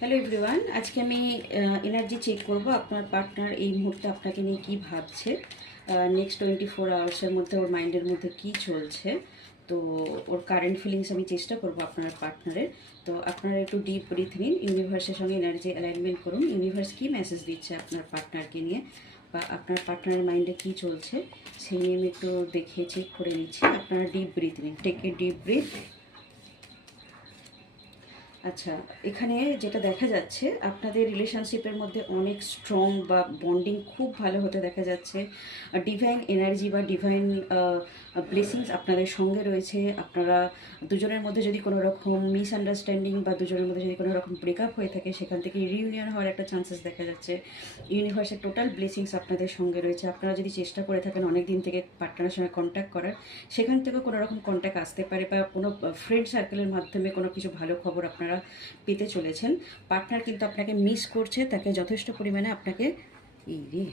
Hello everyone, আজকে আমি energy check করব আপনার পার্টনার এই মুহূর্তে আপনাকে নিয়ে কী ভাবছে। নেক্সট 24 আওয়ার্সের মধ্যে ওর মাইন্ডের মধ্যে কী চলছে। তো ওর কারেন্ট ফিলিংস আমি চেষ্টা করব আপনার পার্টনারের। তো আপনারা একটু ডিপ ব্রিথ নিন, ইউনিভার্সের সঙ্গে এনার্জি অ্যালাইনমেন্ট করুন। ইউনিভার্স কী মেসেজ দিচ্ছে আপনার পার্টনারকে নিয়ে, বা আপনার পার্টনারের মাইন্ডে কী চলছে সেই নিয়ে আমি একটু দেখে চেক করে নিচ্ছি। আপনারা ডিপ ব্রিথ নিন, টেক এ ডিপ ব্রিথ। আচ্ছা, এখানে যেটা দেখা যাচ্ছে আপনাদের রিলেশনশিপের মধ্যে অনেক স্ট্রং বা বন্ডিং খুব ভালো হতে দেখা যাচ্ছে। ডিভাইন এনার্জি বা ডিভাইন ব্লেসিংস আপনাদের সঙ্গে রয়েছে। আপনারা দুজনের মধ্যে যদি কোনো রকম মিসআন্ডারস্ট্যান্ডিং বা দুজনের মধ্যে যদি কোনো রকম ব্রেকআপ হয়ে থাকে, সেখান থেকে রিইউনিয়ন হওয়ার একটা চান্সেস দেখা যাচ্ছে। ইউনিভার্সের টোটাল ব্লেসিংস আপনাদের সঙ্গে রয়েছে। আপনারা যদি চেষ্টা করে থাকেন অনেক দিন থেকে পার্টনারের সঙ্গে কন্ট্যাক্ট করার, সেখান থেকেও কোনো রকম কন্ট্যাক্ট আসতে পারে, বা কোনো ফ্রেন্ড সার্কেলের মাধ্যমে কোনো কিছু ভালো খবর আপনারা পেতে চলেছেন। পার্টনার কিন্তু আপনাকে মিস করছে, তাকে যথেষ্ট পরিমাণে আপনাকে এই রে